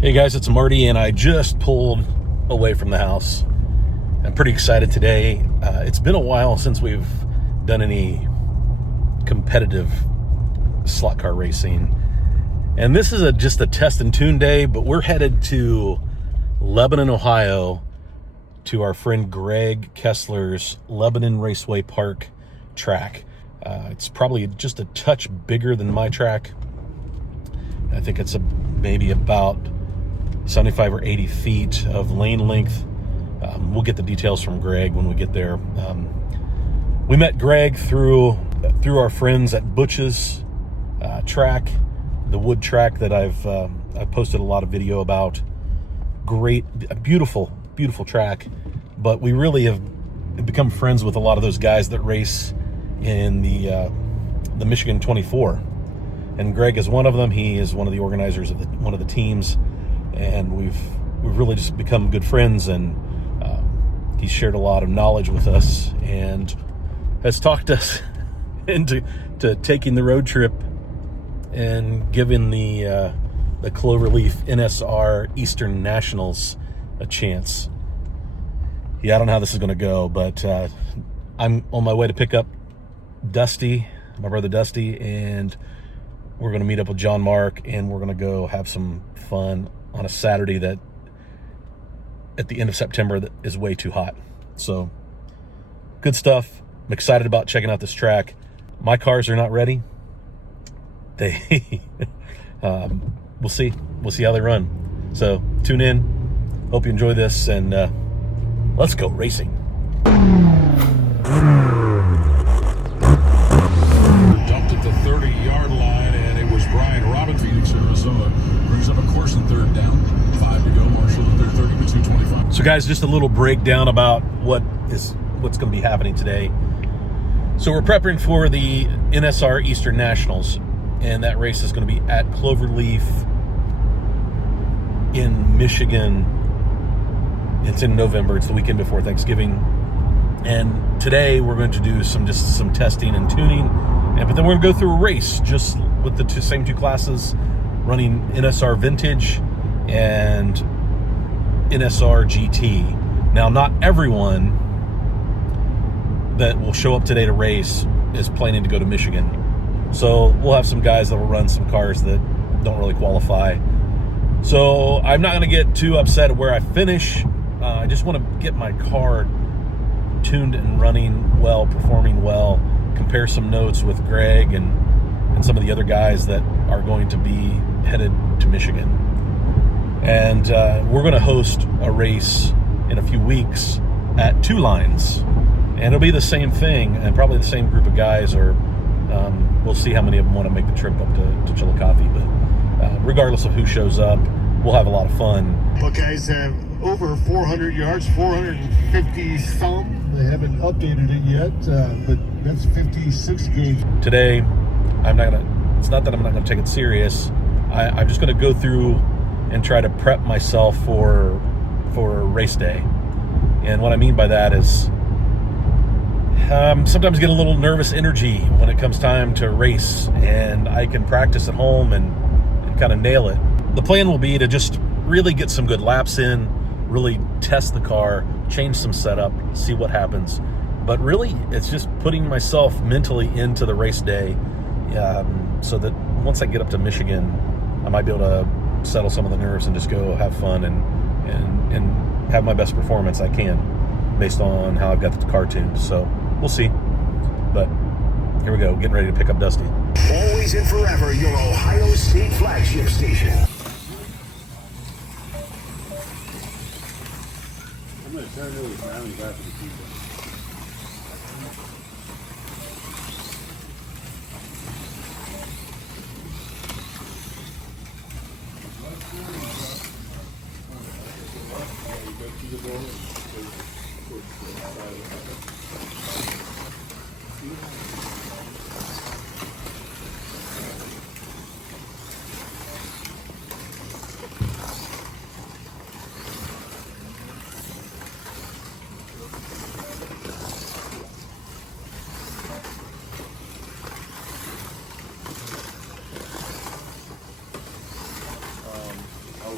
Hey guys, it's Marty, and I just pulled away from the house. I'm pretty excited today. It's been a while since we've done any competitive slot car racing. And this is just a test and tune day, but we're headed to Lebanon, Ohio, to our friend Greg Kessler's Lebanon Raceway Park track. It's probably just a touch bigger than my track. I think it's maybe about 75 or 80 feet of lane length. We'll get the details from Greg when we get there. We met Greg through our friends at Butch's track, the wood track that I've posted a lot of video about. Great, a beautiful track. But we really have become friends with a lot of those guys that race in the Michigan 24. And Greg is one of them. He is one of the organizers of one of the teams. And we've really just become good friends, and he's shared a lot of knowledge with us and has talked us into taking the road trip and giving the Cloverleaf NSR Eastern Nationals a chance. Yeah, I don't know how this is going to go, but I'm on my way to pick up Dusty, my brother Dusty, and we're going to meet up with John Mark, and we're going to go have some fun on a Saturday that at the end of September that is way too hot. So good stuff. I'm excited about checking out this track. My cars are not ready. They we'll see how they run. So tune in. Hope you enjoy this, and let's go racing. Dumped at the 30-yard line, and it was Brian Robin, Phoenix, Arizona. Brings up a course in third down. 5 to go. Marshall at their 30 with 2:25. So guys, just a little breakdown about what's going to be happening today. So we're prepping for the NSR Eastern Nationals, and that race is going to be at Cloverleaf in Michigan. It's in November. It's the weekend before Thanksgiving. And today we're going to do some testing and tuning, but then we're going to go through a race just with the same two classes, running NSR Vintage and NSR GT. Now, not everyone that will show up today to race is planning to go to Michigan. So we'll have some guys that will run some cars that don't really qualify. So I'm not going to get too upset at where I finish. I just want to get my car tuned and running well, performing well, compare some notes with Greg and some of the other guys that are going to be headed to Michigan. And we're going to host a race in a few weeks at Two Lines, and it'll be the same thing, and probably the same group of guys, or we'll see how many of them want to make the trip up to Chillicothe. But regardless of who shows up, we'll have a lot of fun. But guys have over 400 yards, 450 some. They haven't updated it yet, but that's 56 gauge. Today, it's not that I'm not gonna take it serious. I'm just gonna go through and try to prep myself for race day. And what I mean by that is sometimes get a little nervous energy when it comes time to race, and I can practice at home and kind of nail it. The plan will be to just really get some good laps in, really test the car, change some setup, see what happens. But really, it's just putting myself mentally into the race day, so that once I get up to Michigan, I might be able to settle some of the nerves and just go have fun and have my best performance I can based on how I've got the car tuned. So we'll see. But here we go, getting ready to pick up Dusty. Always and forever, your Ohio State flagship station. I'm going to turn those around and back to the people. All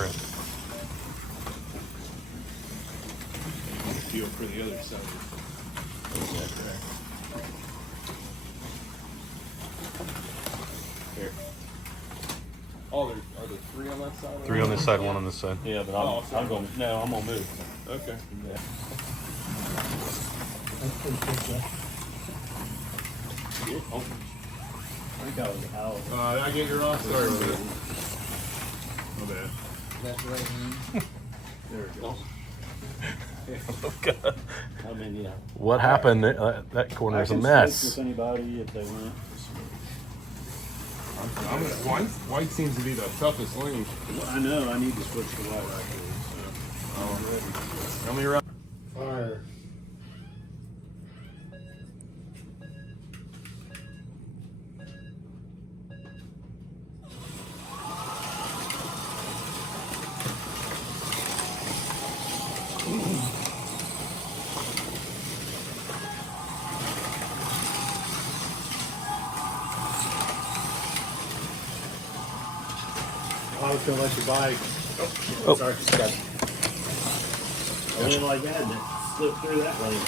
right. Feel for the other side. Here. Oh, are there 3 on that side? 3 on this side, 1 on this side. Yeah, but I'm going. No, I'm gonna move. Okay. Yeah. I think I was out. I get your off. Sorry about that. My bad. That's right hand. There it goes. Oh, God. I mean, yeah. What happened? That corner is a mess. With anybody if they want. White seems to be the toughest lane. I know. I need to switch to white actually. How many rounds? Fire. I was gonna let you buy. Oh. Sorry. I didn't like that. And it slipped through that lane.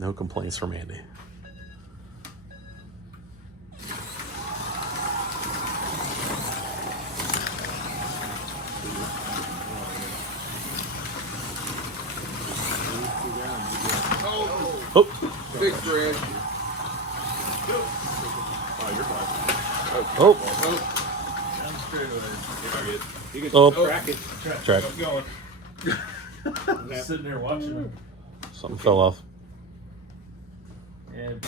No complaints from Andy. Oh, Big branch. oh, I'm straight away. You can Oh. track it. track. Keep going. I'm sitting there watching him. Something fell off. And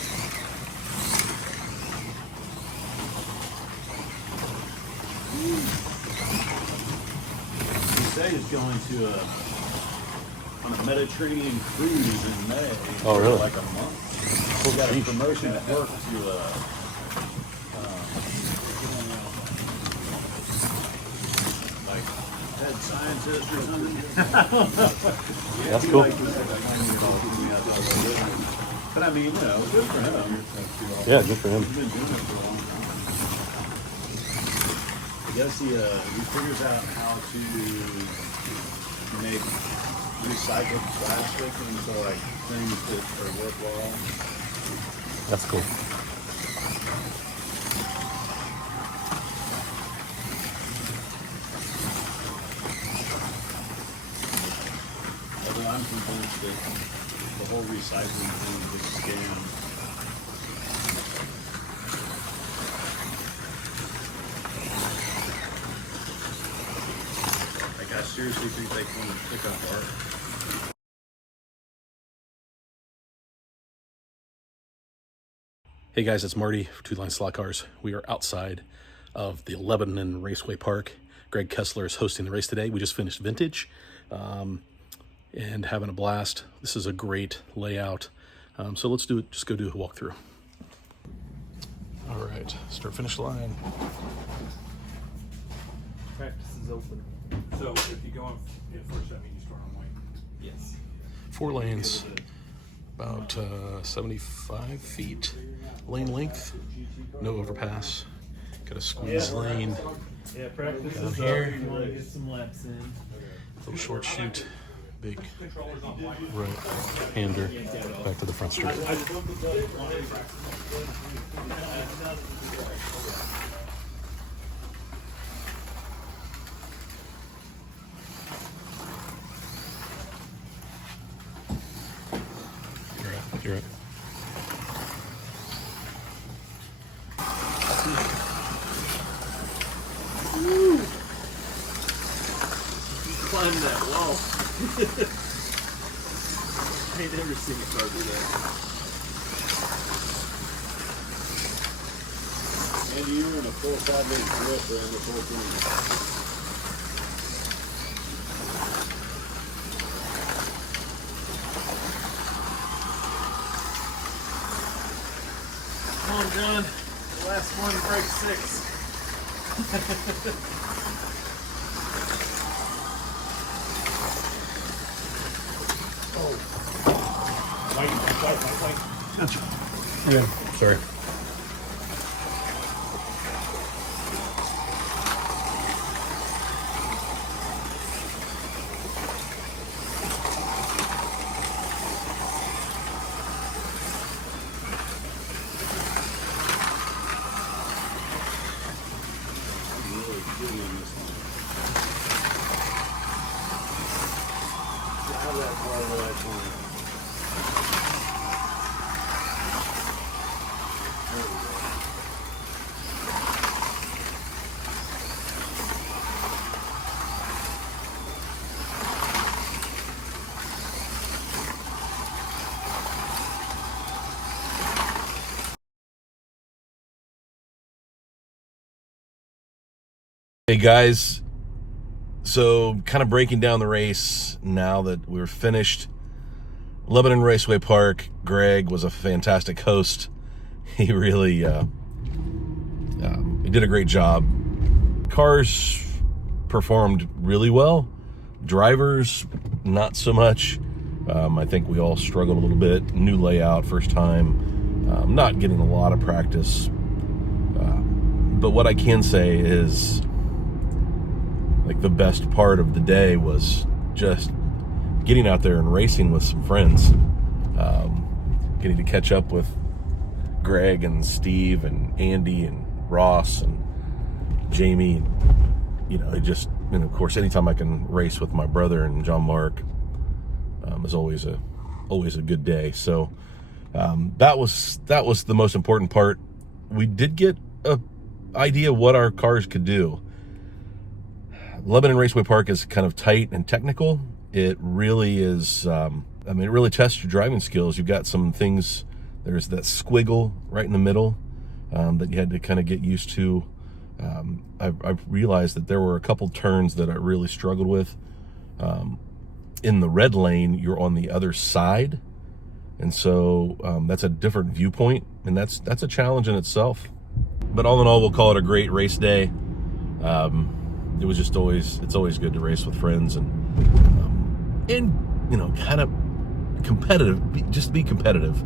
he said he's going to on a Mediterranean cruise in May. Oh, really? For like a month. We got a promotion at work to like head scientist or something. That's cool. But I mean, you know, good for him. Yeah, good for him. He's been doing it for a long time. I guess he figures out how to make recycled plastic into like things that are worthwhile. That's cool. Although I'm convinced that the whole recycling thing is a scam. Like I seriously think they come and pick up art. Hey guys, it's Marty for Two Line Slot Cars. We are outside of the Lebanon Raceway Park. Greg Kessler is hosting the race today. We just finished Vintage and having a blast. This is a great layout. So let's just go do a walkthrough. All right, start finish line. Practice is open. So if you go on first, that means you start on white. Yes. 4 lanes, about 75 feet lane length, no overpass. Got a squeeze lane, Yeah, practice Down is here. over. You want to get some laps in. little short chute, big right hander, back to the front straight. You're right. Climb that wall. I ain't never seen a car do that. And you were in a full 5-minute grip around the whole thing. Come on, John. The last one, break 6. Yeah. Sorry. Hey guys, so kind of breaking down the race now that we're finished. Lebanon Raceway Park, Greg was a fantastic host. He really he did a great job. Cars performed really well. Drivers, not so much. I think we all struggled a little bit. New layout, first time, not getting a lot of practice. But what I can say is, like, the best part of the day was just getting out there and racing with some friends. Getting to catch up with Greg and Steve and Andy and Ross and Jamie. You know, and of course, anytime I can race with my brother and John Mark, is always a good day. So that was the most important part. We did get an idea what our cars could do. Lebanon Raceway Park is kind of tight and technical. It really is, it really tests your driving skills. You've got some things, there's that squiggle right in the middle that you had to kind of get used to. I've realized that there were a couple turns that I really struggled with. In the red lane, you're on the other side. And so that's a different viewpoint, and that's a challenge in itself. But all in all, we'll call it a great race day. It was just it's always good to race with friends and you know, kind of competitive, just be competitive.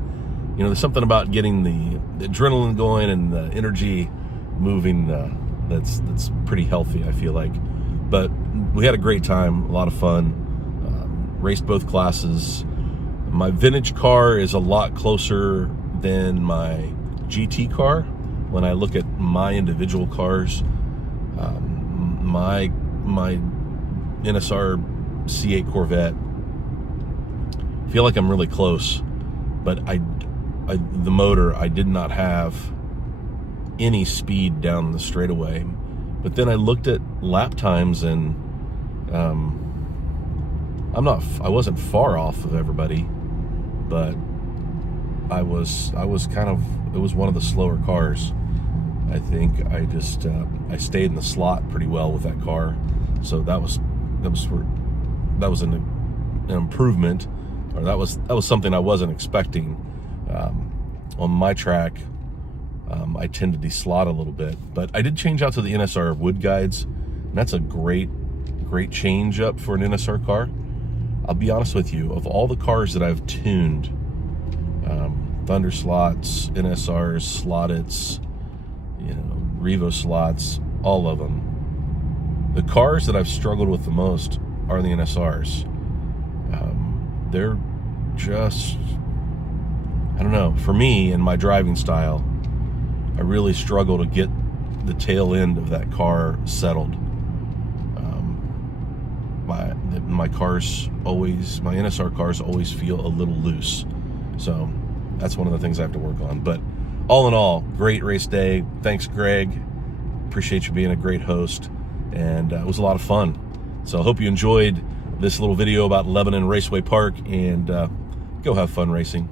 You know, there's something about getting the adrenaline going and the energy moving that's pretty healthy, I feel like. But we had a great time, a lot of fun, raced both classes. My vintage car is a lot closer than my GT car. When I look at my individual cars, my NSR C8 Corvette, I feel like I'm really close, but the motor, I did not have any speed down the straightaway. But then I looked at lap times, and I wasn't far off of everybody, but I was kind of, it was one of the slower cars. I think I just I stayed in the slot pretty well with that car, so that was an improvement, or that was something I wasn't expecting. On my track, I tend to deslot a little bit, but I did change out to the NSR wood guides, and that's a great change up for an NSR car. I'll be honest with you, of all the cars that I've tuned, Thunder slots, NSRs, Slottits, you know, Revo slots, all of them. The cars that I've struggled with the most are the NSRs. They're just, I don't know, for me and my driving style, I really struggle to get the tail end of that car settled. My NSR cars always feel a little loose. So That's one of the things I have to work on. But all in all, great race day. Thanks, Greg. Appreciate you being a great host. And it was a lot of fun. So I hope you enjoyed this little video about Lebanon Raceway Park, and go have fun racing.